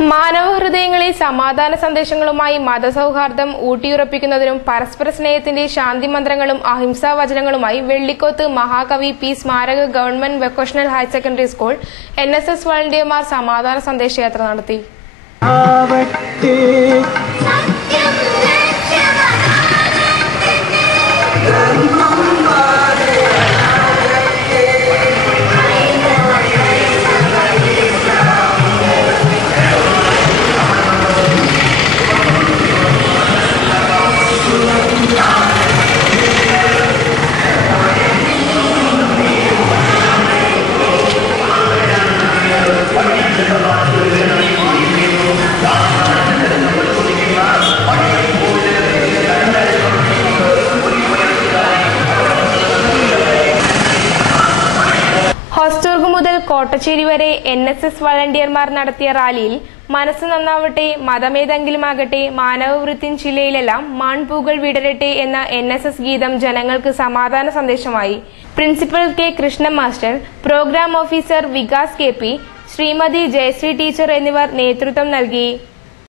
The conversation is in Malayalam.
മാനവഹൃദയങ്ങളിൽ സമാധാന സന്ദേശങ്ങളുമായി മതസൗഹാർദ്ദം ഊട്ടിയുറപ്പിക്കുന്നതിനും പരസ്പര സ്നേഹത്തിന്റെ ശാന്തി മന്ത്രങ്ങളും അഹിംസാ വചനങ്ങളുമായി വെള്ളിക്കോത്ത് മഹാകവി പി സ്മാരക government vocational higher secondary school NSS വളണ്ടിയർമാർ സമാധാന സന്ദേശയാത്ര നടത്തി. ഹൊസ്ദുർഗ് മുതൽ കോട്ടച്ചേരി വരെ NSS വളണ്ടിയർമാർ നടത്തിയ റാലിയിൽ മനസ്സ് നന്നാവട്ടെ, മതമേതെങ്കിലുമാകട്ടെ, മാനവവൃത്തിൻ ചില്ലയിലെല്ലാം മാൺപൂകൾ വിടരട്ടെ എന്ന NSS ഗീതം ജനങ്ങൾക്ക് സമാധാന സന്ദേശമായി. Principal K. Krishna master, programme officer Vikas KP, Shrimati Jayashree teacher എന്നിവർ നേതൃത്വം നൽകി.